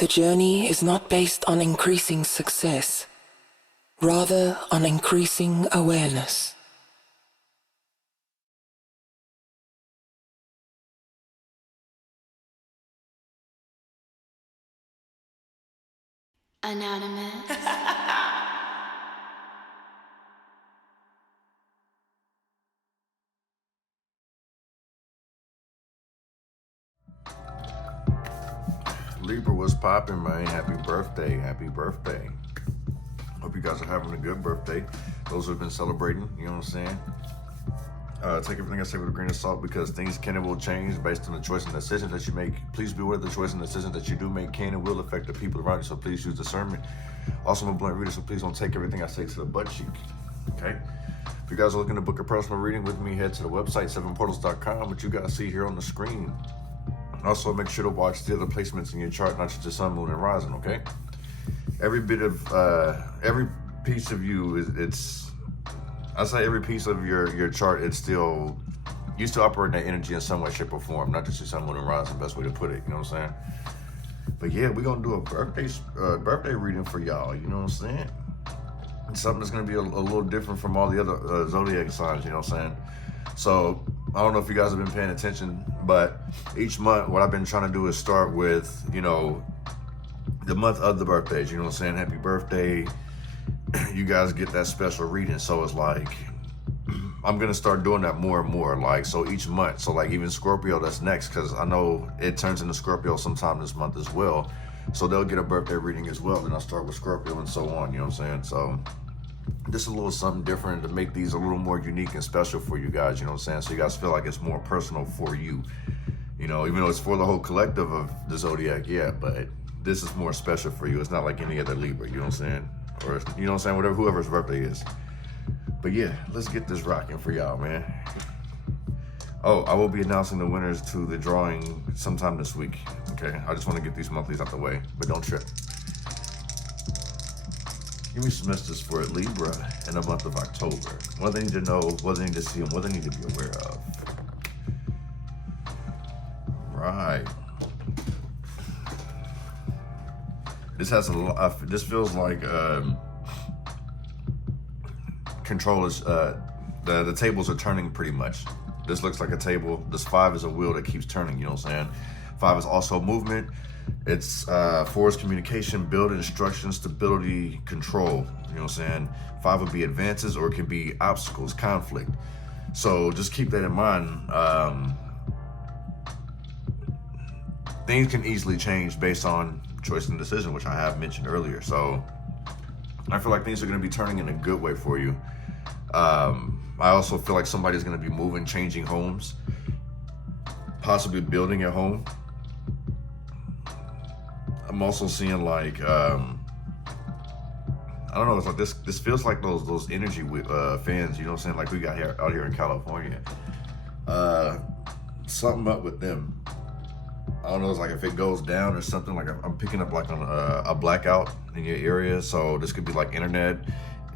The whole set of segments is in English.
The journey is not based on increasing success, rather on increasing awareness. Anonymous. Libra, what's poppin', man? Happy birthday, happy birthday. Hope you guys are having a good birthday. Those who have been celebrating, you know what I'm saying? Take everything I say with a grain of salt because things can and will change based on the choice and decisions that you make. Please be aware the choice and decisions that you do make can and will affect the people around you, so please use discernment. Also, I'm a blunt reader, so please don't take everything I say to the butt cheek, okay? If you guys are looking to book a personal reading with me, head to the website, 7portals.com, which you guys see here on the screen. Also, make sure to watch the other placements in your chart, not just the sun, moon, and rising, okay? Every piece of you, I say every piece of your chart, it's still, you still operate that energy in some way, shape, or form, not just your sun, moon, and rising, best way to put it, you know what I'm saying? But yeah, we're gonna do a birthday reading for y'all, you know what I'm saying? It's something that's gonna be a little different from all the other zodiac signs, you know what I'm saying? So, I don't know if you guys have been paying attention, but each month, what I've been trying to do is start with, you know, the month of the birthdays, you know what I'm saying? Happy birthday. You guys get that special reading. So it's like, I'm going to start doing that more and more. Like, so each month, so like even Scorpio, that's next, because I know it turns into Scorpio sometime this month as well. So they'll get a birthday reading as well. Then I'll start with Scorpio and so on, you know what I'm saying? So just a little something different to make these a little more unique and special for you guys, you know what I'm saying? So you guys feel like it's more personal for you, you know, even though it's for the whole collective of the zodiac, yeah, but this is more special for you. It's not like any other Libra, you know what I'm saying? Or, you know what I'm saying, whoever's birthday is. But yeah, let's get this rocking for y'all, man. Oh, I will be announcing the winners to the drawing sometime this week, okay? I just want to get these monthlies out the way, but don't trip. Give me some messages for Libra in the month of October. What they need to know, what they need to see, and what they need to be aware of. Right. This has a lot. This feels like control is. The tables are turning pretty much. This looks like a table. This 5 is a wheel that keeps turning. You know what I'm saying? 5 is also movement. It's 4 is communication, build, instruction, stability, control. You know what I'm saying? 5 would be advances, or it can be obstacles, conflict. So just keep that in mind. Things can easily change based on choice and decision, which I have mentioned earlier. So I feel like things are going to be turning in a good way for you. I also feel like somebody's going to be moving, changing homes, possibly building a home. I'm also seeing like I don't know, it's like this feels like those energy fans, you know what I'm saying, like we got here out here in California. Something up with them. I don't know, it's like if it goes down or something, like I'm picking up like on a blackout in your area. So this could be like internet,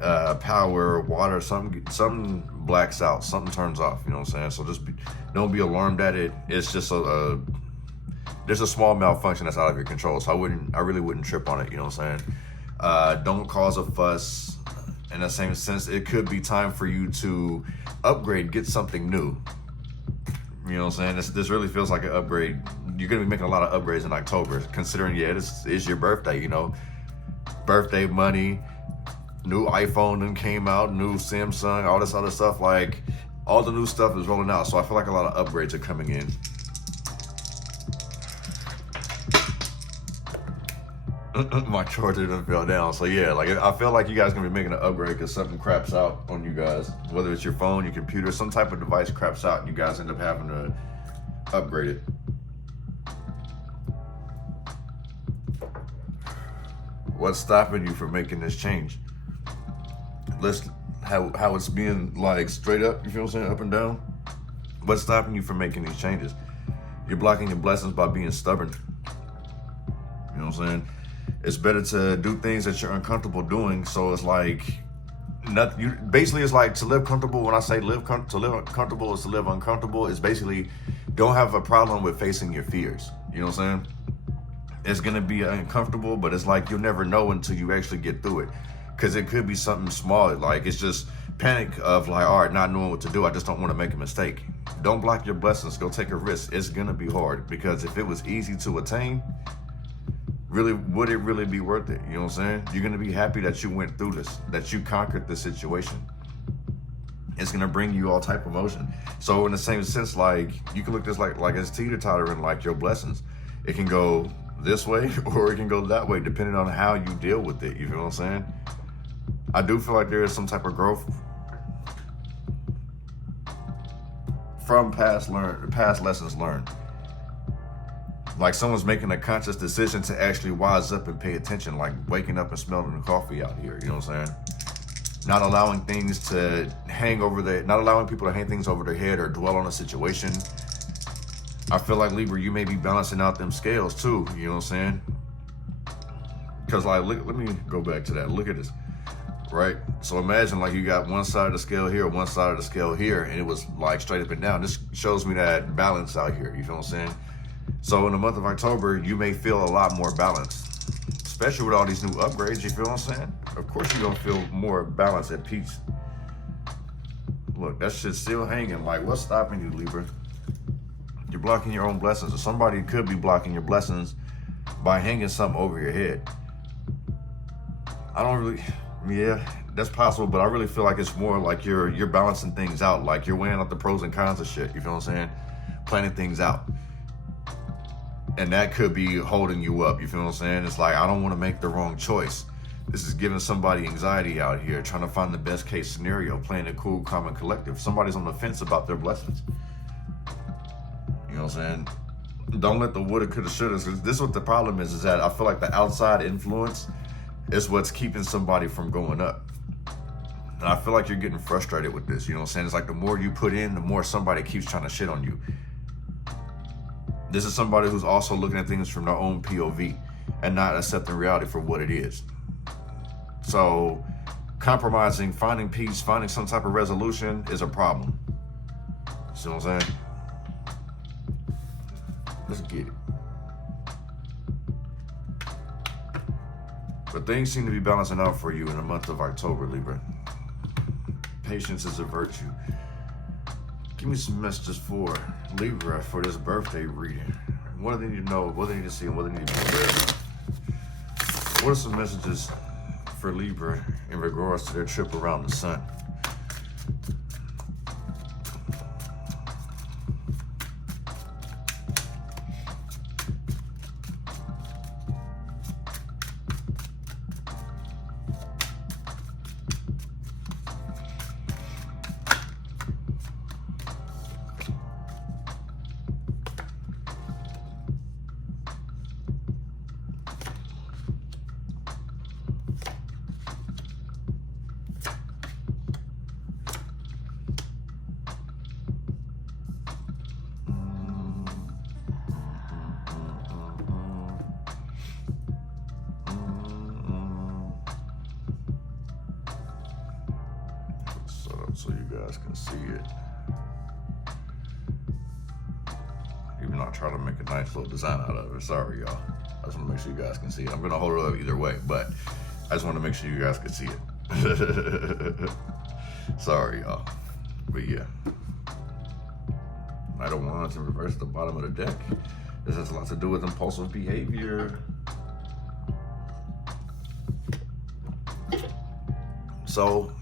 power, water, something blacks out, something turns off, you know what I'm saying? So just don't be alarmed at it. It's just there's a small malfunction that's out of your control. So I really wouldn't trip on it, you know what I'm saying? Don't cause a fuss. In the same sense, it could be time for you to upgrade, get something new. You know what I'm saying? This really feels like an upgrade. You're going to be making a lot of upgrades in October, considering, yeah, this is your birthday, you know? Birthday money, new iPhone then came out, new Samsung, all this other stuff. Like, all the new stuff is rolling out. So I feel like a lot of upgrades are coming in. My charger done fell down. So yeah, like I feel like you guys gonna be making an upgrade because something craps out on you guys. Whether it's your phone, your computer, some type of device craps out and you guys end up having to upgrade it. What's stopping you from making this change? Let's how it's being like straight up, you feel what I'm saying, up and down. What's stopping you from making these changes? You're blocking your blessings by being stubborn. You know what I'm saying? It's better to do things that you're uncomfortable doing. So it's like, basically it's like to live comfortable. When I say to live comfortable is to live uncomfortable. It's basically don't have a problem with facing your fears. You know what I'm saying? It's gonna be uncomfortable, but it's like you'll never know until you actually get through it. Cause it could be something small, like it's just panic of like, all right, not knowing what to do. I just don't want to make a mistake. Don't block your blessings. Go take a risk. It's gonna be hard, because if it was easy to attain, really, would it really be worth it? You know what I'm saying? You're gonna be happy that you went through this, that you conquered this situation. It's gonna bring you all type of emotion. So in the same sense, like you can look at this like it's teeter-tottering, like your blessings. It can go this way or it can go that way, depending on how you deal with it. You feel what I'm saying? I do feel like there is some type of growth from past lessons learned. Like someone's making a conscious decision to actually wise up and pay attention, like waking up and smelling the coffee out here. You know what I'm saying? Not allowing things to not allowing people to hang things over their head or dwell on a situation. I feel like, Libra, you may be balancing out them scales too. You know what I'm saying? Because like, let me go back to that. Look at this. Right? So imagine like you got one side of the scale here, one side of the scale here, and it was like straight up and down. This shows me that balance out here. You feel what I'm saying? So in the month of October, you may feel a lot more balanced, especially with all these new upgrades. You feel what I'm saying? Of course you're gonna feel more balanced, at peace. Look, that shit's still hanging. Like, what's stopping you, Libra? You're blocking your own blessings, or somebody could be blocking your blessings by hanging something over your head. Yeah, that's possible, but I really feel like it's more like you're balancing things out, like you're weighing out the pros and cons of shit. You feel what I'm saying? Planning things out. And that could be holding you up. You feel what I'm saying? It's like, I don't want to make the wrong choice. This is giving somebody anxiety out here, trying to find the best case scenario, playing it cool, calm, and collective. Somebody's on the fence about their blessings. You know what I'm saying? Don't let the woulda, coulda, shoulda. This is what the problem is that I feel like the outside influence is what's keeping somebody from going up. And I feel like you're getting frustrated with this. You know what I'm saying? It's like the more you put in, the more somebody keeps trying to shit on you. This is somebody who's also looking at things from their own POV and not accepting reality for what it is. So compromising, finding peace, finding some type of resolution is a problem. See what I'm saying? Let's get it. But things seem to be balancing out for you in the month of October, Libra. Patience is a virtue. Give me some messages for Libra for this birthday reading. What do they need to know? What do they need to see? And what do they need to be aware of? What are some messages for Libra in regards to their trip around the sun? So you guys can see it. Even though I try to make a nice little design out of it. Sorry, y'all. I just want to make sure you guys can see it. I'm going to hold it up either way, but I just want to make sure you guys can see it. Sorry, y'all. But yeah. Knight of Wands in reverse at the bottom of the deck. This has a lot to do with impulsive behavior. So,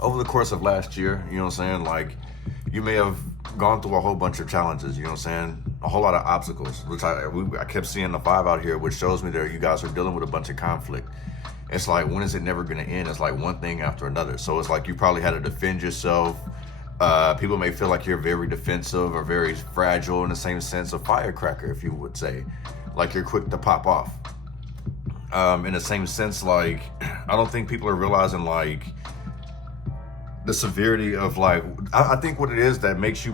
over the course of last year, you know what I'm saying, like, you may have gone through a whole bunch of challenges, you know what I'm saying, a whole lot of obstacles, which I kept seeing the 5 out here, which shows me that you guys are dealing with a bunch of conflict. It's like, when is it never going to end? It's like one thing after another. So it's like you probably had to defend yourself. People may feel like you're very defensive or very fragile, in the same sense of firecracker, if you would say, like you're quick to pop off. In the same sense, like, I don't think people are realizing, like, the severity of, like, I think what it is that makes you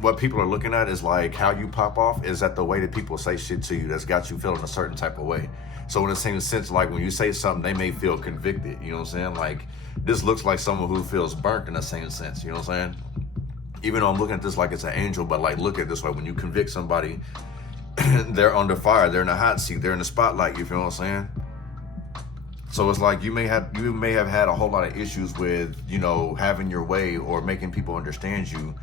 what people are looking at is like how you pop off is that the way that people say shit to you that's got you feeling a certain type of way. So in the same sense, like when you say something, they may feel convicted, you know what I'm saying? Like, this looks like someone who feels burnt in the same sense, you know what I'm saying? Even though I'm looking at this like it's an angel, but like, look at it this way, when you convict somebody, they're under fire, they're in the hot seat, they're in the spotlight, you feel what I'm saying? So it's like you may have had a whole lot of issues with, you know, having your way or making people understand you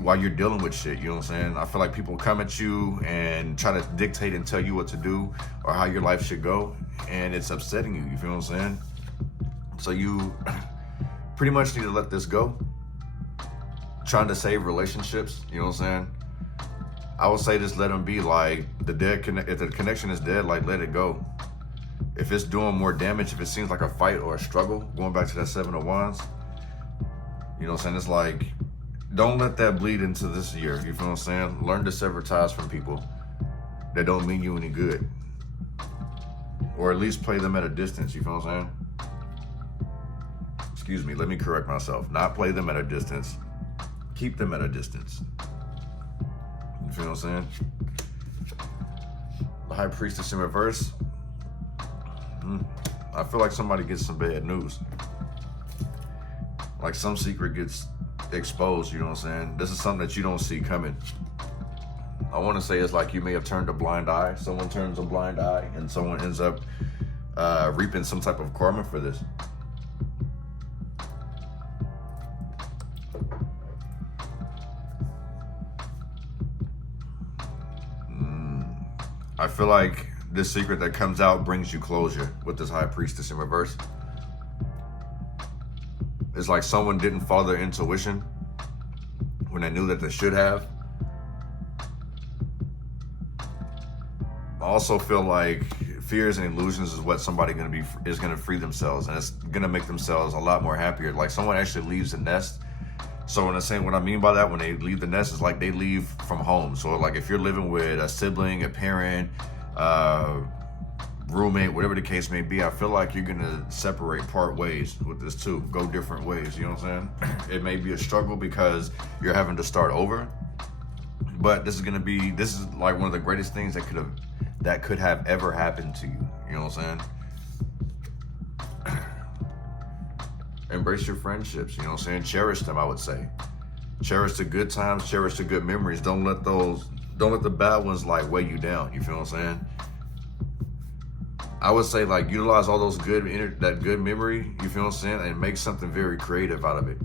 while you're dealing with shit, you know what I'm saying? I feel like people come at you and try to dictate and tell you what to do or how your life should go, and it's upsetting you feel what I'm saying? So you pretty much need to let this go. Trying to save relationships, you know what I'm saying? I would say just let them be. Like if the connection is dead, like let it go. If it's doing more damage, if it seems like a fight or a struggle, going back to that 7 of Wands, you know what I'm saying? It's like, don't let that bleed into this year, you feel what I'm saying? Learn to sever ties from people that don't mean you any good. Or at least play them at a distance, you feel what I'm saying? Excuse me, let me correct myself. Not play them at a distance. Keep them at a distance. You feel what I'm saying? The High Priestess in reverse. I feel like somebody gets some bad news. Like some secret gets exposed, you know what I'm saying? This is something that you don't see coming. I want to say it's like you may have turned a blind eye. Someone turns a blind eye and someone ends up reaping some type of karma for this. I feel like this secret that comes out brings you closure with this High Priestess in reverse. It's like someone didn't follow their intuition when they knew that they should have. I also feel like fears and illusions is what somebody is gonna free themselves, and it's gonna make themselves a lot more happier. Like someone actually leaves the nest. So when I'm saying what I mean by that, when they leave the nest, is like they leave from home. So like if you're living with a sibling, a parent, roommate, whatever the case may be, I feel like you're gonna separate, part ways with this too, go different ways, you know what I'm saying? It may be a struggle because you're having to start over, but this is like one of the greatest things that could have ever happened to you, you know what I'm saying? Embrace your friendships, you know what I'm saying? Cherish them, I would say. Cherish the good times, cherish the good memories. Don't let the bad ones like weigh you down, you feel what I'm saying? I would say like utilize all those that good memory, you feel what I'm saying, and make something very creative out of it.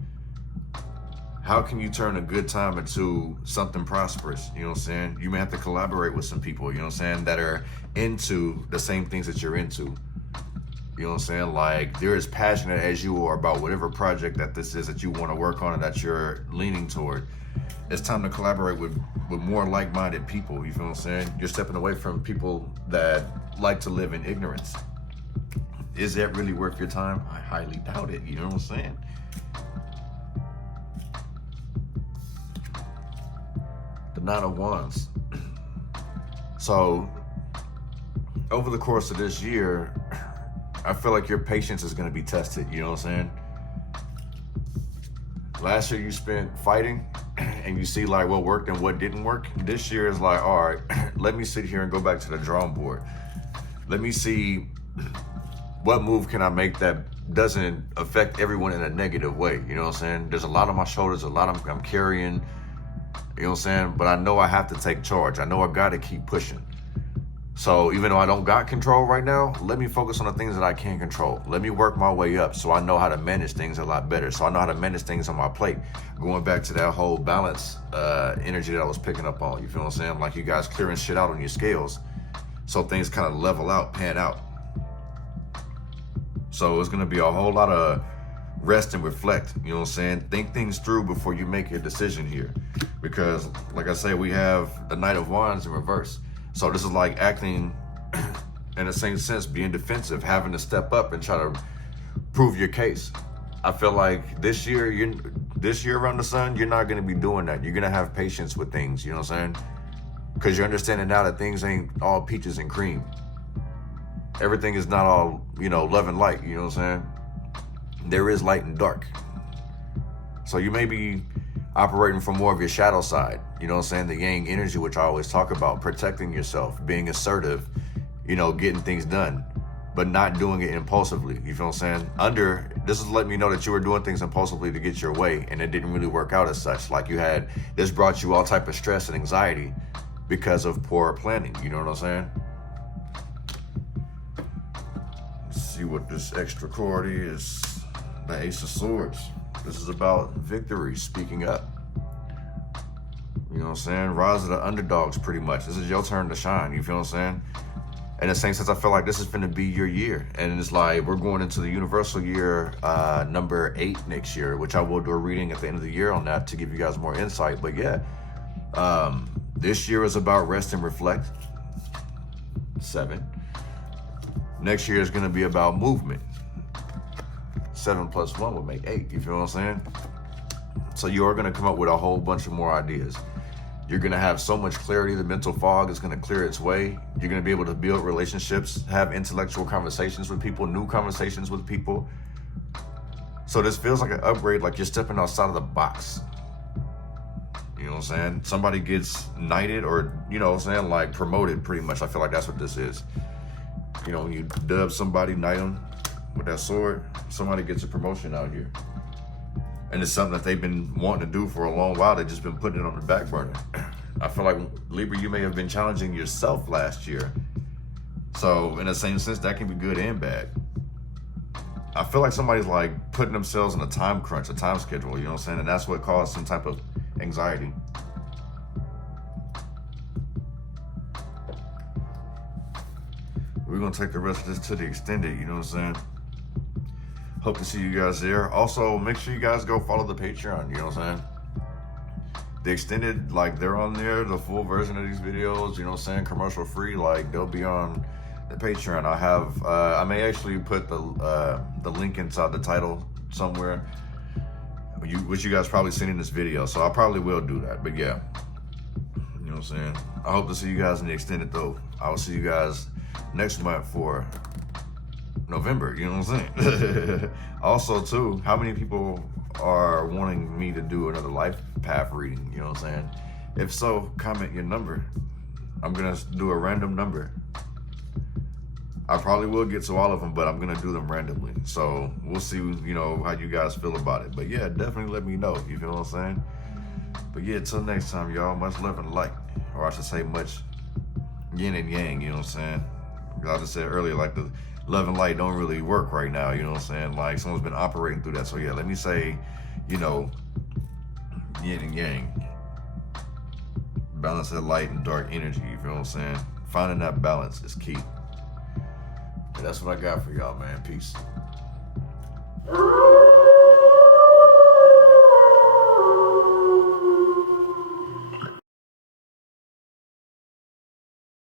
How can you turn a good time into something prosperous, you know what I'm saying? You may have to collaborate with some people, you know what I'm saying, that are into the same things that you're into. You know what I'm saying? Like they're as passionate as you are about whatever project that this is that you want to work on and that you're leaning toward. It's time to collaborate with more like-minded people, you feel what I'm saying? You're stepping away from people that like to live in ignorance. Is that really worth your time? I highly doubt it, you know what I'm saying? The 9 of Wands. So, over the course of this year, I feel like your patience is going to be tested, you know what I'm saying? Last year you spent fighting and you see like what worked and what didn't work. This year is like, all right, let me sit here and go back to the drawing board. Let me see what move can I make that doesn't affect everyone in a negative way, you know what I'm saying? There's a lot on my shoulders, I'm carrying, you know what I'm saying? But I know I have to take charge. I know I got to keep pushing. So even though I don't got control right now, let me focus on the things that I can control. Let me work my way up so I know how to manage things a lot better. So I know how to manage things on my plate. Going back to that whole balance energy that I was picking up on, you feel what I'm saying? Like you guys clearing shit out on your scales so things kind of level out, pan out. So it's going to be a whole lot of rest and reflect, you know what I'm saying? Think things through before you make your decision here. Because like I say, we have the Knight of Wands in reverse. So this is like acting in the same sense, being defensive, having to step up and try to prove your case. I feel like this year around the sun, you're not going to be doing that. You're going to have patience with things, you know what I'm saying? Because you're understanding now that things ain't all peaches and cream. Everything is not all, you know, love and light, you know what I'm saying? There is light and dark. So you may be operating from more of your shadow side, you know what I'm saying? The yang energy, which I always talk about, protecting yourself, being assertive, you know, getting things done, but not doing it impulsively, you feel what I'm saying? This is letting me know that you were doing things impulsively to get your way and it didn't really work out as such. Like this brought you all type of stress and anxiety because of poor planning. You know what I'm saying? Let's see what this extra card is. The Ace of Swords. This is about victory, speaking up. You know what I'm saying? Rise of the underdogs, pretty much. This is your turn to shine. You feel what I'm saying? In the same sense, I feel like this is going to be your year. And it's like we're going into the universal year number 8 next year, which I will do a reading at the end of the year on that to give you guys more insight. But yeah, this year is about rest and reflect. 7. Next year is going to be about movement. 7 plus 1 would make 8. You feel what I'm saying? So you are going to come up with a whole bunch of more ideas. You're going to have so much clarity. The mental fog is going to clear its way. You're going to be able to build relationships, have intellectual conversations with people, new conversations with people. So this feels like an upgrade, like you're stepping outside of the box. You know what I'm saying? Somebody gets knighted or, you know what I'm saying, like promoted pretty much. I feel like that's what this is. You know, when you dub somebody, knight them with that sword, somebody gets a promotion out here. And it's something that they've been wanting to do for a long while. They've just been putting it on the back burner. I feel like, Libra, you may have been challenging yourself last year. So in the same sense, that can be good and bad. I feel like somebody's like putting themselves in a time crunch, a time schedule, you know what I'm saying? And that's what caused some type of anxiety. We're gonna take the rest of this to the extended, you know what I'm saying? Hope to see you guys there. Also, make sure you guys go follow the Patreon, you know what I'm saying? The extended, like, they're on there, the full version of these videos, you know what I'm saying, commercial free, like, they'll be on the Patreon. I have, I may actually put the link inside the title somewhere, which you guys probably seen in this video, so I probably will do that, but yeah. You know what I'm saying? I hope to see you guys in the extended, though. I will see you guys next month for November, you know what I'm saying? Also, too, how many people are wanting me to do another life path reading, you know what I'm saying? If so, comment your number. I'm gonna do a random number. I probably will get to all of them, but I'm gonna do them randomly. So we'll see, you know, how you guys feel about it. But yeah, definitely let me know, you feel what I'm saying? But yeah, till next time, y'all, much love and light. Or I should say much yin and yang, you know what I'm saying? Like I just said earlier, like the love and light don't really work right now, you know what I'm saying? Like someone's been operating through that. So yeah, let me say, you know, yin and yang. Balance that light and dark energy, you feel what I'm saying? Finding that balance is key. And that's what I got for y'all, man. Peace.